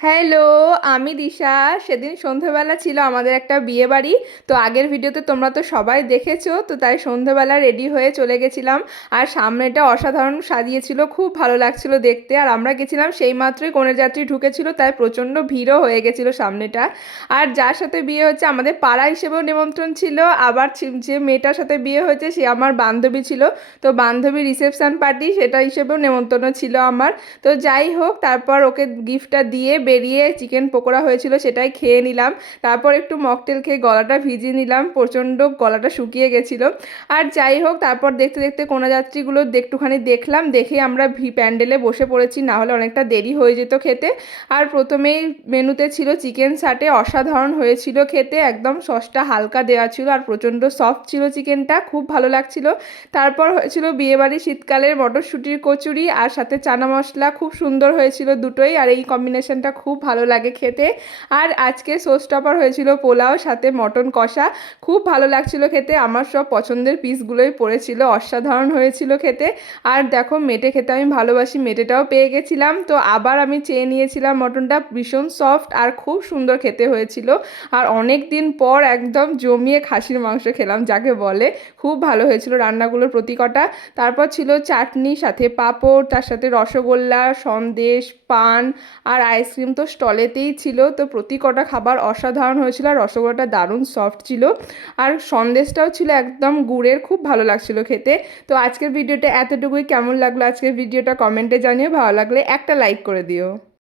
Hello, আমি দিশা। সেদিন সন্ধেবেলা ছিল আমাদের একটা বিয়ে বাড়ি। তো আগের ভিডিওতে তোমরা তো সবাই দেখেছো, তো তাই সন্ধেবেলা রেডি হয়ে চলে গেছিলাম। আর সামনেটা অসাধারণ সাজিয়েছিল, খুব ভালো লাগছিল দেখতে। আর আমরা গেছিলাম সেই মাত্রই কনের যাত্রী ঢুকেছিল, তাই প্রচণ্ড ভিড়ও হয়ে গেছিলো সামনেটা। আর যার সাথে বিয়ে হচ্ছে আমাদের পাড়া হিসেবেও নিমন্ত্রণ ছিল, আবার যে মেয়েটার সাথে বিয়ে হয়েছে সে আমার বান্ধবী ছিল। তো বান্ধবী রিসেপশন পার্টি সেটা হিসেবেও নেমন্তন্ন ছিল আমার। তো যাই হোক, তারপর ওকে গিফটটা দিয়ে বেরিয়ে চিকেন পকোড়া হয়েছিল সেটাই খেয়ে নিলাম। তারপর একটু মকটেল খেয়ে গলাটা ভিজিয়ে নিলাম, প্রচণ্ড গলাটা শুকিয়ে গেছিলো। আর যাই হোক, তারপর দেখতে দেখতে কন্যাযাত্রীগুলো একটুখানি দেখলাম, দেখে আমরা প্যান্ডেলে বসে পড়েছি, না হলে অনেকটা দেরি হয়ে যেত খেতে। আর প্রথমেই মেনুতে ছিল চিকেন সাটে, অসাধারণ হয়েছিল খেতে, একদম সসটা হালকা দেওয়া ছিল আর প্রচণ্ড সফট ছিল চিকেনটা, খুব ভালো লাগছিল। তারপর হয়েছিল বিয়েবাড়ি শীতকালের মটরশুঁটির কচুরি আর সাথে চানা মশলা, খুব সুন্দর হয়েছিল দুটোই, আর এই কম্বিনেশনটা খুব ভালো লাগে খেতে। আর আজকে শোস্টপার হয়েছিল পোলাও সাথে মটন কষা, খুব ভালো লাগছিল খেতে, আমার সব পছন্দের পিসগুলোই পড়েছিল, অসাধারণ হয়েছিল খেতে। আর দেখো, মেটে খেতে আমি ভালোবাসি, মেটেটাও পেয়ে গেছিলাম, তো আবার আমি চেয়ে নিয়েছিলাম মটনটা, ভীষণ সফট আর খুব সুন্দর খেতে হয়েছিল। আর অনেক দিন পর একদম জমিয়ে খাসির মাংস খেলাম যাকে বলে, খুব ভালো হয়েছিল রান্নাগুলোর প্রতি কটা। তারপর ছিল চাটনি, সাথে পাঁপড়, তার সাথে রসগোল্লা, সন্দেশ, পান আর আইসক্রিম তো স্টলেতেই ছিল। তো প্রতি কটা খাবার অসাধারণ হয়েছিল, আর রসগোল্লাটা দারুণ সফট ছিল, আর সন্দেশটাও ছিল একদম গুড়ের, খুব ভালো লাগছিল খেতে। তো আজকের ভিডিওটা এতটুকুই। কেমন লাগলো আজকের ভিডিওটা কমেন্টে জানিও, ভালো লাগলে একটা লাইক করে দিও।